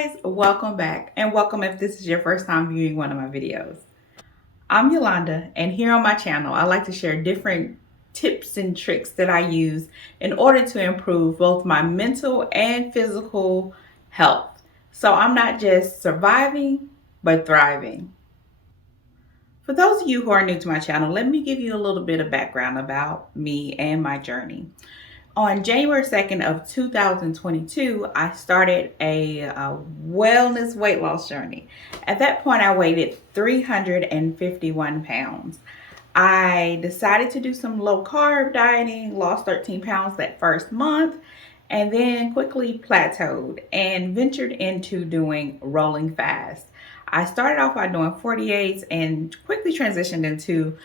guys, welcome back, and welcome if this is your first time viewing one of my videos. I'm Yolanda, and here on my channel I like to share different tips and tricks that I use in order to improve both my mental and physical health. So I'm not just surviving, but thriving. For those of you who are new to my channel, let me give you a little bit of background about me and my journey. On January 2nd of 2022, I started a wellness weight loss journey. At that point, I weighed 351 pounds. I decided to do some low carb dieting, lost 13 pounds that first month, and then quickly plateaued and ventured into doing rolling fast. I started off by doing 48s and quickly transitioned into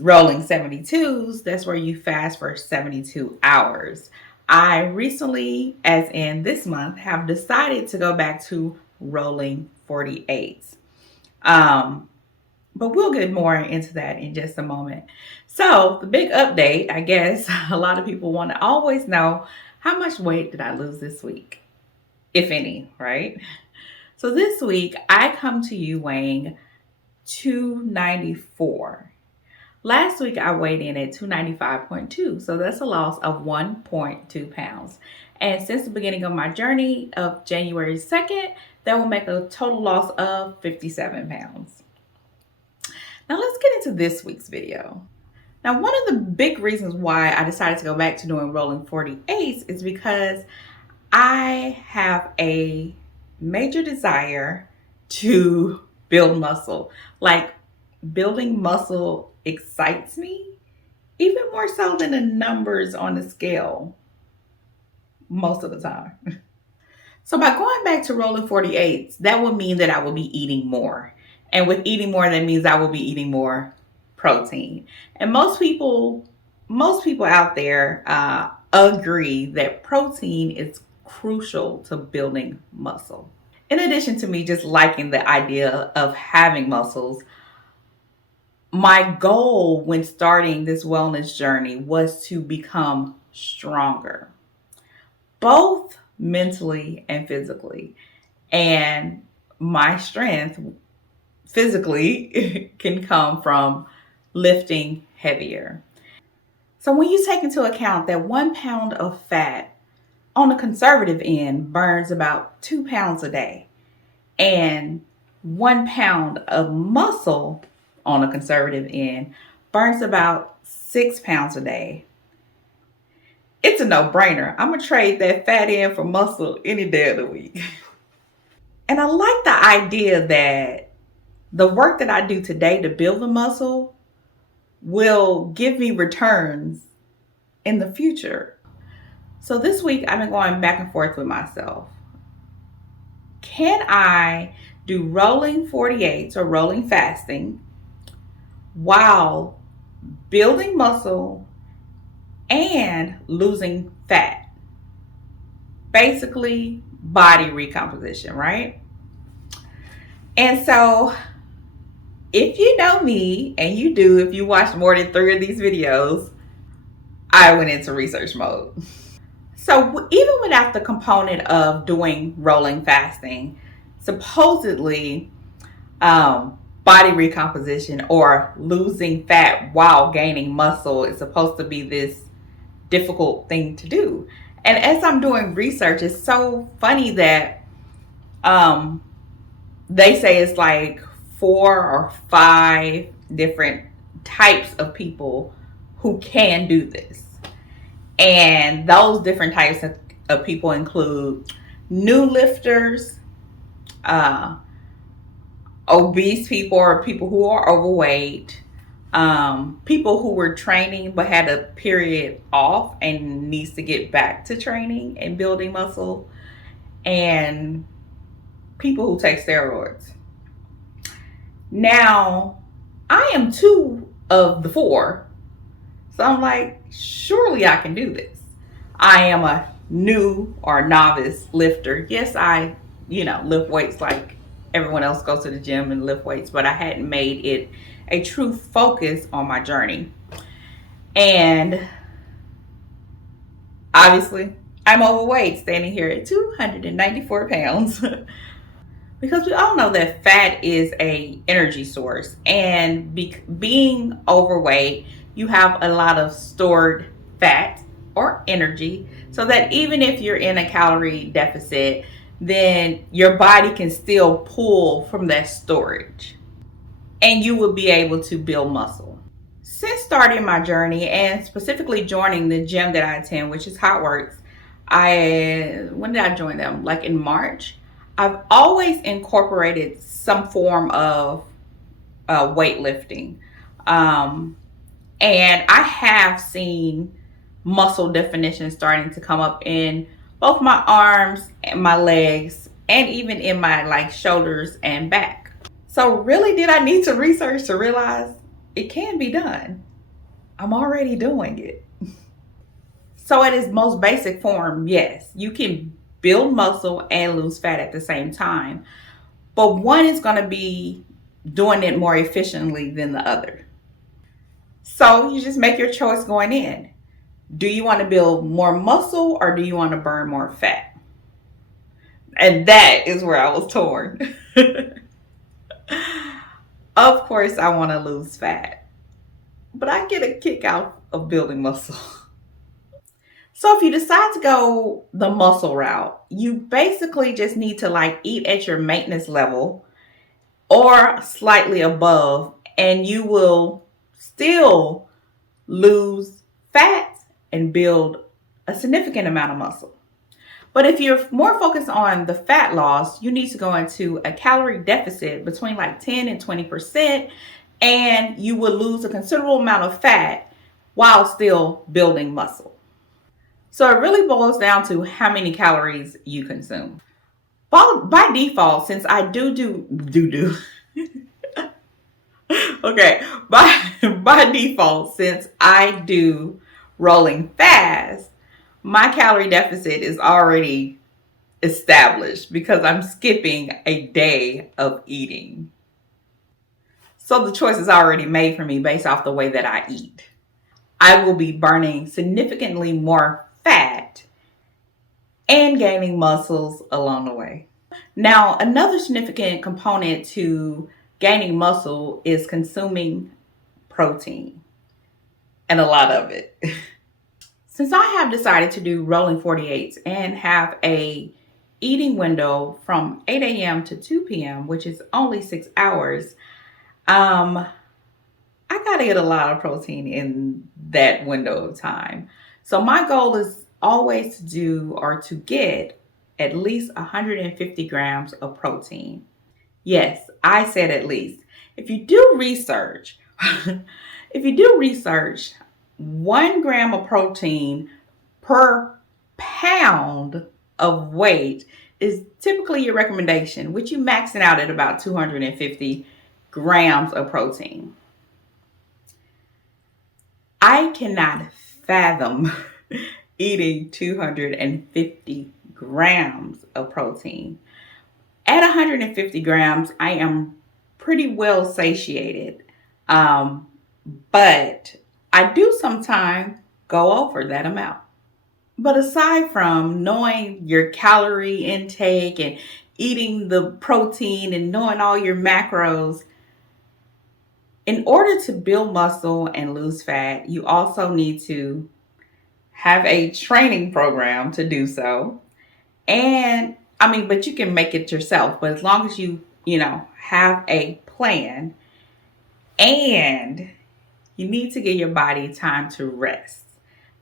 rolling 72s. That's where you fast for 72 hours. I recently, as in this month, have decided to go back to rolling 48s. But we'll get more into that in just a moment. So the big update, I guess a lot of people want to always know, how much weight did I lose this week? If any, right? So this week I come to you weighing 294. Last week I weighed in at 295.2, so that's a loss of 1.2 pounds. And since the beginning of my journey of January 2nd, that will make a total loss of 57 pounds. Now let's get into this week's video. Now, one of the big reasons why I decided to go back to doing rolling 48s is because I have a major desire to build muscle. Like, building muscle excites me even more so than the numbers on the scale most of the time. So by going back to rolling 48s, that will mean that I will be eating more. And with eating more, that means I will be eating more protein. And most people out there agree that protein is crucial to building muscle. In addition to me just liking the idea of having muscles, my goal when starting this wellness journey was to become stronger, both mentally and physically. And my strength physically can come from lifting heavier. So when you take into account that 1 pound of fat on the conservative end burns about 2 pounds a day, and 1 pound of muscle on a conservative end burns about 6 pounds a day, it's a no-brainer. I'm gonna trade that fat in for muscle any day of the week. And I like the idea that the work that I do today to build the muscle will give me returns in the future. So this week I've been going back and forth with myself. Can I do rolling 48s or rolling fasting while building muscle and losing fat? Basically, body recomposition, right? And so, if you know me, and you do if you watched more than 3 of these videos, I went into research mode. So even without the component of doing rolling fasting, supposedly body recomposition or losing fat while gaining muscle is supposed to be this difficult thing to do. And as I'm doing research, it's so funny that they say it's like 4 or 5 different types of people who can do this. And those different types of people include new lifters, obese people or people who are overweight, people who were training but had a period off and needs to get back to training and building muscle, and people who take steroids. Now, I am 2 of the 4, so I'm like, surely I can do this. I am a new or novice lifter. Yes, I lift weights like everyone else goes to the gym and lift weights, but I hadn't made it a true focus on my journey. And obviously, I'm overweight, standing here at 294 pounds. Because we all know that fat is a energy source, and being overweight, you have a lot of stored fat or energy, so that even if you're in a calorie deficit, then your body can still pull from that storage and you will be able to build muscle. Since starting my journey and specifically joining the gym that I attend, which is Hot Works, when did I join them? Like in March. I've always incorporated some form of weightlifting. Um, and I have seen muscle definition starting to come up in both my arms and my legs, and even in my like shoulders and back. So really, did I need to research to realize it can be done? I'm already doing it. So at its most basic form, yes, you can build muscle and lose fat at the same time. But one is going to be doing it more efficiently than the other. So you just make your choice going in. Do you want to build more muscle or do you want to burn more fat? And that is where I was torn. Of course, I want to lose fat, but I get a kick out of building muscle. So if you decide to go the muscle route, you basically just need to like eat at your maintenance level or slightly above, and you will still lose fat and build a significant amount of muscle. But if you're more focused on the fat loss, you need to go into a calorie deficit between like 10 and 20%, and you will lose a considerable amount of fat while still building muscle. So it really boils down to how many calories you consume. By default, since I do okay, by default, since I do rolling fast, my calorie deficit is already established because I'm skipping a day of eating. So the choice is already made for me based off the way that I eat. I will be burning significantly more fat and gaining muscles along the way. Now, another significant component to gaining muscle is consuming protein, and a lot of it. Since I have decided to do rolling 48s and have a eating window from 8 a.m. to 2 p.m., which is only 6 hours, I gotta get a lot of protein in that window of time. So my goal is always to do or to get at least 150 grams of protein. Yes, I said at least. If you do research, if you do research, 1 gram of protein per pound of weight is typically your recommendation, which you max it out at about 250 grams of protein. I cannot fathom eating 250 grams of protein. At 150 grams, I am pretty well satiated. But I do sometimes go over that amount. But aside from knowing your calorie intake and eating the protein and knowing all your macros, in order to build muscle and lose fat, you also need to have a training program to do so. And but you can make it yourself, but as long as you have a plan, and you need to give your body time to rest.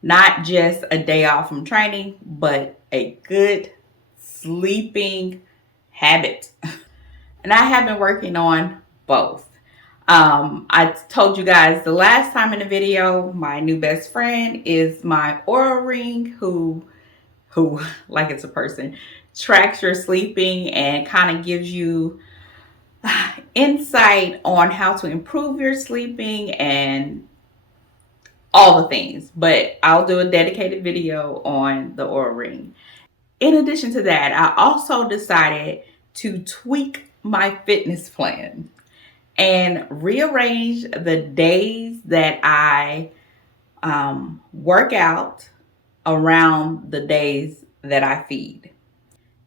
Not just a day off from training, but a good sleeping habit. And I have been working on both. I told you guys the last time in the video, my new best friend is my Oura Ring, who like it's a person, tracks your sleeping and kind of gives you insight on how to improve your sleeping and all the things. But I'll do a dedicated video on the Oura Ring. In addition to that, I also decided to tweak my fitness plan and rearrange the days that I work out around the days that I feed.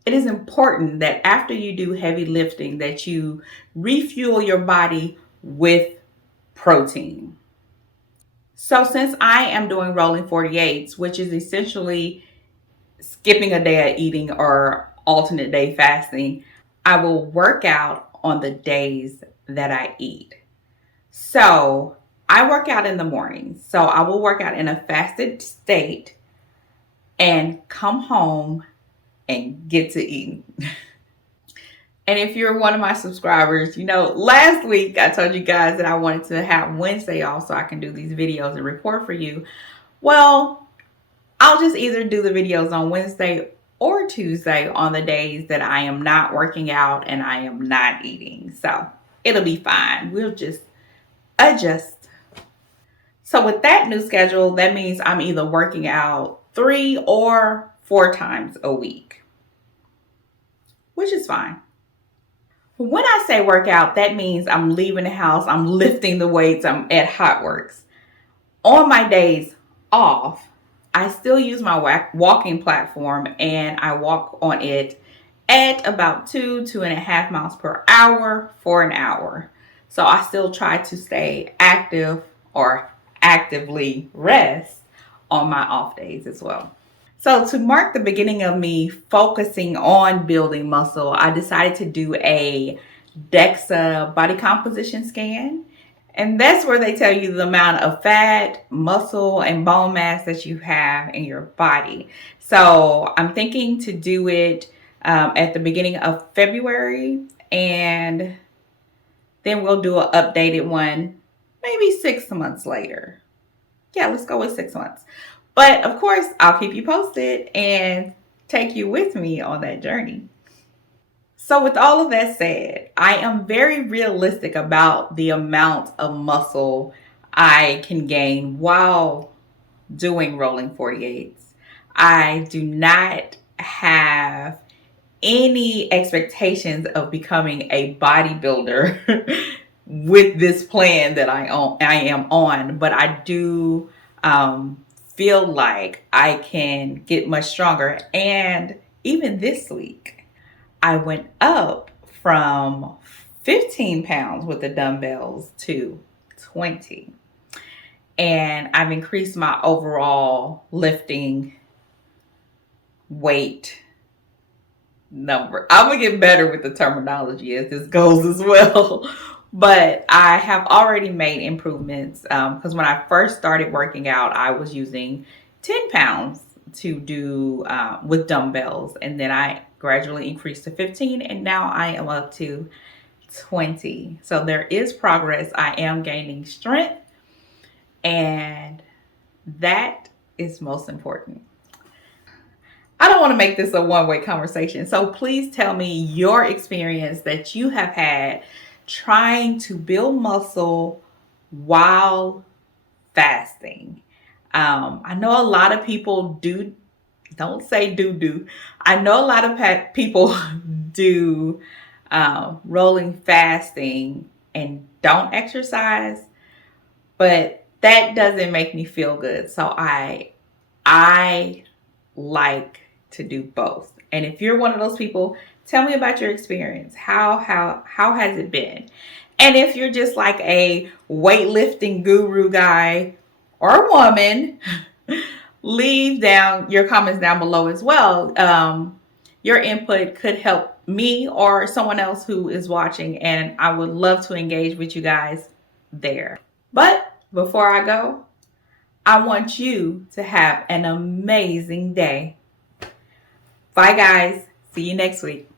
It is important that after you do heavy lifting that you refuel your body with protein. So since I am doing rolling 48s, which is essentially skipping a day of eating or alternate day fasting, I will work out on the days that I eat. So I work out in the morning. So I will work out in a fasted state and come home and get to eating. And if you're one of my subscribers, you know, last week I told you guys that I wanted to have Wednesday off so I can do these videos and report for you. Well, I'll just either do the videos on Wednesday or Tuesday on the days that I am not working out and I am not eating. So it'll be fine. We'll just adjust. So with that new schedule, that means I'm either working out 3 or 4 times a week, which is fine. When I say workout, that means I'm leaving the house, I'm lifting the weights, I'm at Hot Works. On my days off, I still use my walking platform and I walk on it at about 2.5 miles per hour for an hour. So I still try to stay active or actively rest on my off days as well. So to mark the beginning of me focusing on building muscle, I decided to do a DEXA body composition scan. And that's where they tell you the amount of fat, muscle, and bone mass that you have in your body. So I'm thinking to do it at the beginning of February, and then we'll do an updated one maybe 6 months later. Yeah, let's go with 6 months. But of course, I'll keep you posted and take you with me on that journey. So with all of that said, I am very realistic about the amount of muscle I can gain while doing rolling 48s. I do not have any expectations of becoming a bodybuilder with this plan that I am on, but I do feel like I can get much stronger. And even this week, I went up from 15 pounds with the dumbbells to 20. And I've increased my overall lifting weight number. I'm going to get better with the terminology as this goes as well. But I have already made improvements because when I first started working out, I was using 10 pounds to do with dumbbells. And then I gradually increased to 15 and now I am up to 20. So there is progress. I am gaining strength and that is most important. I don't want to make this a one-way conversation. So please tell me your experience that you have had trying to build muscle while fasting. I know a lot of people do, don't say do. I know a lot of people do rolling fasting and don't exercise, but that doesn't make me feel good. So I like to do both. And if you're one of those people, tell me about your experience. How has it been? And if you're just like a weightlifting guru guy or woman, leave down your comments down below as well. Your input could help me or someone else who is watching, and I would love to engage with you guys there. But before I go, I want you to have an amazing day. Bye, guys. See you next week.